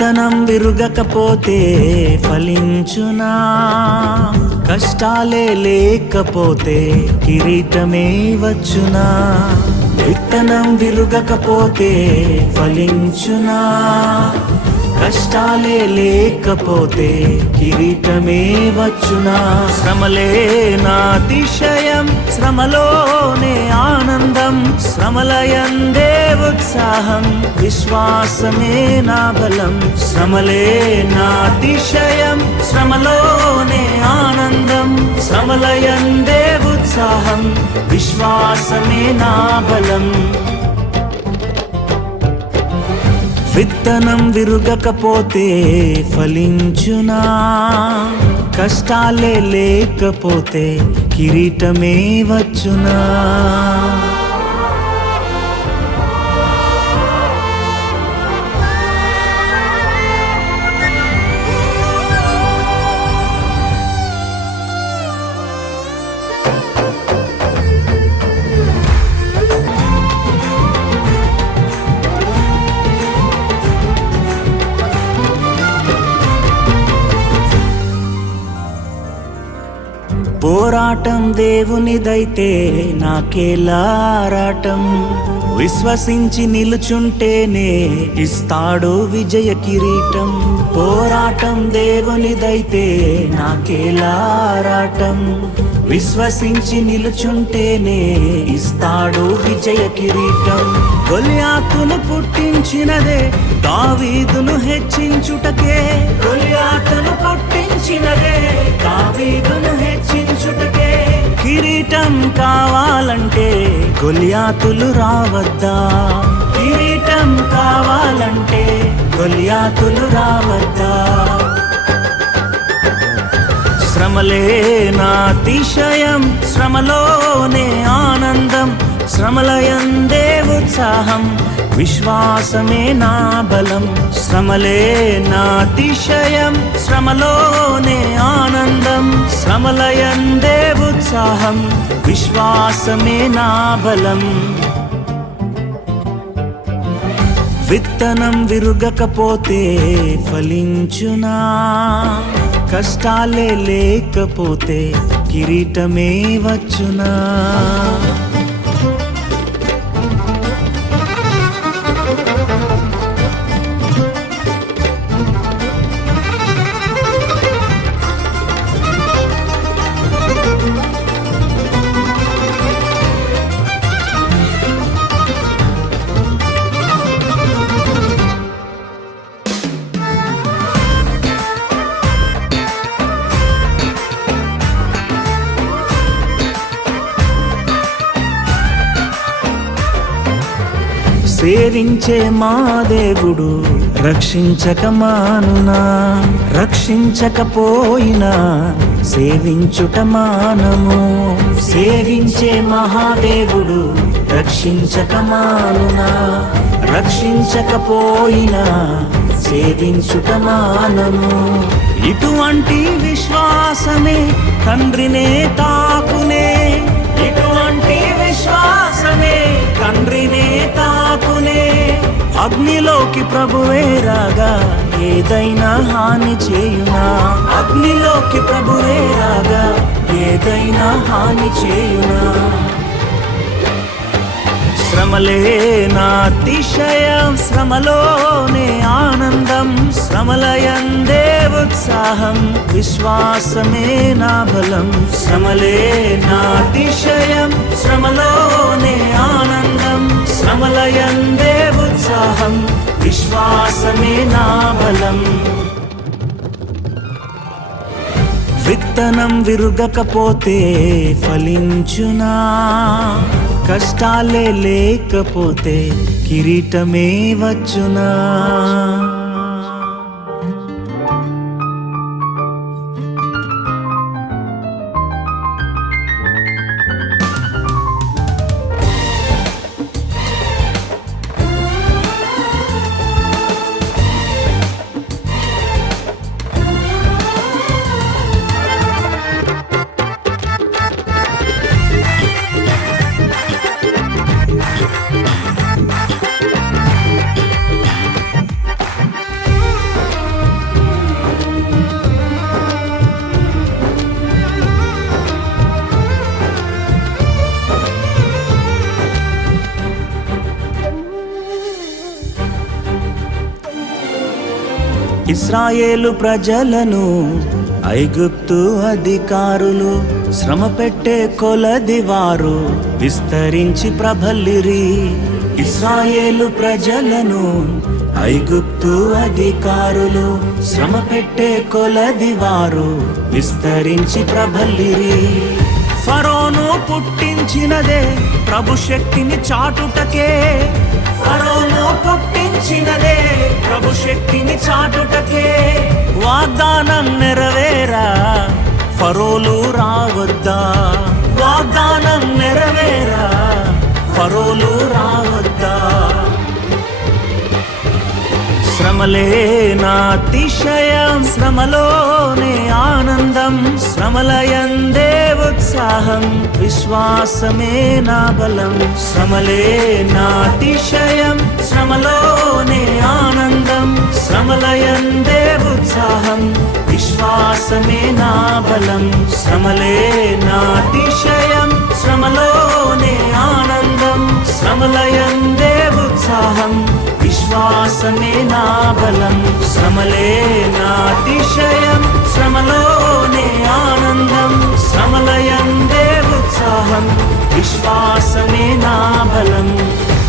విత్తనం విరుగకపోతే ఫలించునా? కష్టాలే లేకపోతే కిరీటమే వచ్చునా? విత్తనం విరుగకపోతే ఫలించునా? కష్టాలే లేకపోతే కిరీటమే వచ్చునా? శ్రమలే నాతిశయం శ్రమలోనే ఆనందం. శ్రమలయందే ఉత్సాహం. విశ్వాసమే నా బలం. శ్రమలే నాతిశయం శ్రమలోనే ఆనందం. శ్రమలయందే ఉత్సాహం. విశ్వాసమే నా బలం. విత్తనం విరుగకపోతే ఫలించునా? కష్టాలే లేకపోతే కిరీటమే వచ్చునా? పోరాటం దేవునిదైతే నాకేలారాటం విశ్వసించి నిలుచుంటేనే ఇస్తాడు విజయ కిరీటం. పోరాటం దేవునిదైతే నాకేలారాటం విశ్వసించి నిలుచుంటేనే ఇస్తాడు విజయ కిరీటం. గొలియాతును పుట్టించినదే దావీదును హెచ్చించుటకే. గొలియాతును కావాలంటే గొలియాతులు రావద్దా? కిరీటం కావాలంటే గొలియాతులు రావద్దా? శ్రమలే నాతిశయం శ్రమలోనే ఆనందం శ్రమలయందే ఉత్సాహం. విశ్వాసమే నా బలం శ్రమలే నాతిశయం శ్రమలోనే ఆనందం శ్రమలయందే ఉత్సాహం విశ్వాసమే నా బలం. విత్తనం విరుగకపోతే ఫలించునా? కష్టాలే లేకపోతే కిరీటమే వచ్చునా? సేవించే మా దేవుడు రక్షించక మానునా రక్షించకపోయినా సేవించుట మానము. సేవించే మహాదేవుడు రక్షించక మానునా రక్షించకపోయినా సేవించుట మానము. ఇటువంటి విశ్వాసమే తండ్రినే తాకునే అగ్నిలోకి ప్రభువే రాగా ఏదైనా హాని చేయునా? అగ్నిలోకి ప్రభువే రాగా ఏదైనా హాని చేయునా? శ్రమలే నాతిశయం శ్రమలోనే ఆనందం శ్రమలయందే ఉత్సాహం విశ్వాసమే నా బలం. శ్రమలే నాతిశయం శ్రమలోనే ఆనందం శ్రమలయందే ఉత్సాహం విశ్వాసమే నా బలం. విత్తనం విరుగకపోతే ఫలించునా? కష్టాలే లేకపోతే కిరీటమే వచ్చునా? ఇస్రాయేలు ప్రజలను ఐగుప్తు అధికారులు శ్రమ పెట్టే కొలది వారు విస్తరించి ప్రబలిరి. ఇస్రాయేలు ప్రజలను ఐగుప్తు అధికారులు శ్రమ పెట్టే కొలది వారు విస్తరించి ప్రబలిరి. ఫరోను పుట్టించినదే ప్రభు శక్తిని చాటుటకే. ఫరోను పుట్టించినదే ప్రభు శక్తిని చాటుటకే. వాగ్దానం నెరవేరా ఫరోలు రావద్దా? వాగ్దానం నెరవేరా ఫరోలు రావద్దా? శ్రమలే నాతిశయం శ్రమలోనే ఆనందం శ్రమలయందే ఉత్సాహం విశ్వాసమే నా బలం. శ్రమలే నాతిశయం శ్రమలోనే ఆనందం. శ్రమలయందే ఉత్సాహం విశ్వాసమే నా బలం. శ్రమలే నాతిశయం శ్రమలోనే ఆనందం. శ్రమలయందే ఉత్సాహం విశ్వాసమే నా బలం. శ్రమలే నాతిశయం శ్రమలయందే